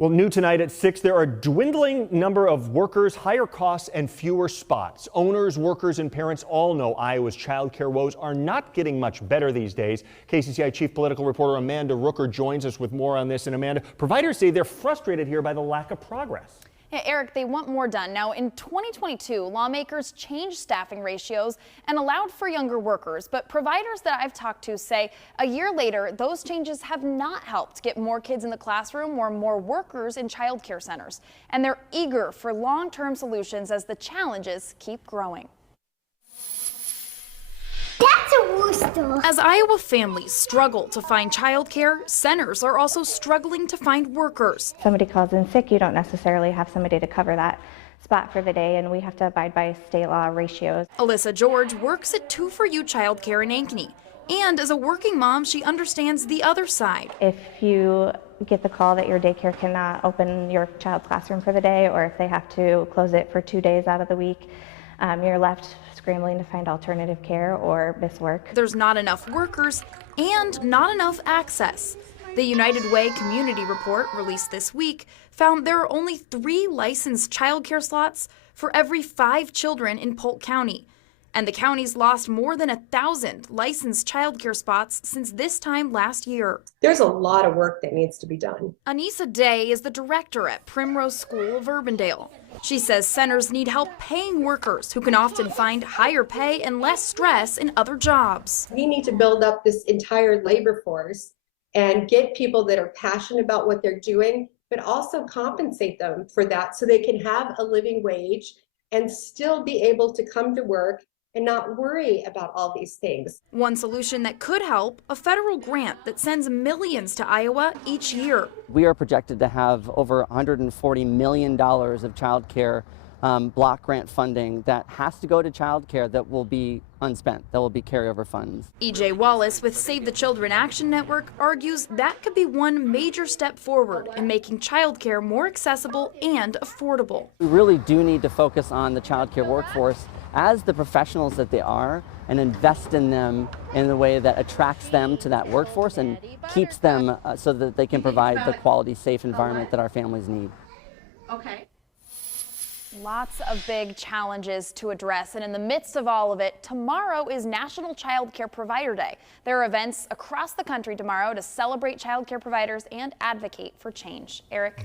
Well, new tonight at 6, there are a dwindling number of workers, higher costs, and fewer spots. Owners, workers, and parents all know Iowa's child care woes are not getting much better these days. KCCI Chief Political Reporter Amanda Rooker joins us with more on this. And Amanda, providers say they're frustrated here by the lack of progress. Yeah, Eric, they want more done. Now, in 2022, lawmakers changed staffing ratios and allowed for younger workers. But providers that I've talked to say a year later, those changes have not helped get more kids in the classroom or more workers in child care centers. And they're eager for long-term solutions as the challenges keep growing. As Iowa families struggle to find childcare, centers are also struggling to find workers. Somebody calls in sick, you don't necessarily have somebody to cover that spot for the day, and we have to abide by state law ratios. Alyssa George works at 2 for You Childcare in Ankeny, and as a working mom, she understands the other side. If you get the call that your daycare cannot open your child's classroom for the day, or if they have to close it for 2 days out of the week, you're left scrambling to find alternative care or miss work. There's not enough workers and not enough access. The United Way Community Report, released this week, found there are only 3 licensed childcare slots for every 5 children in Polk County. And the county's lost more than 1,000 licensed childcare spots since this time last year. There's a lot of work that needs to be done. Anissa Day is the director at Primrose School of Urbandale. She says centers need help paying workers who can often find higher pay and less stress in other jobs. We need to build up this entire labor force and get people that are passionate about what they're doing, but also compensate them for that so they can have a living wage and still be able to come to work and not worry about all these things. One solution that could help, a federal grant that sends millions to Iowa each year. We are projected to have over $140 million of child care block grant funding that has to go to child care that will be unspent, that will be carryover funds. E.J. Wallace with Save the Children Action Network argues that could be one major step forward in making child care more accessible and affordable. We really do need to focus on the child care workforce as the professionals that they are and invest in them in a way that attracts them to that workforce and keeps them so that they can provide the quality, safe environment that our families need. Okay. Lots of big challenges to address, and in the midst of all of it, tomorrow is National Child Care Provider Day. There are events across the country tomorrow to celebrate child care providers and advocate for change. Eric?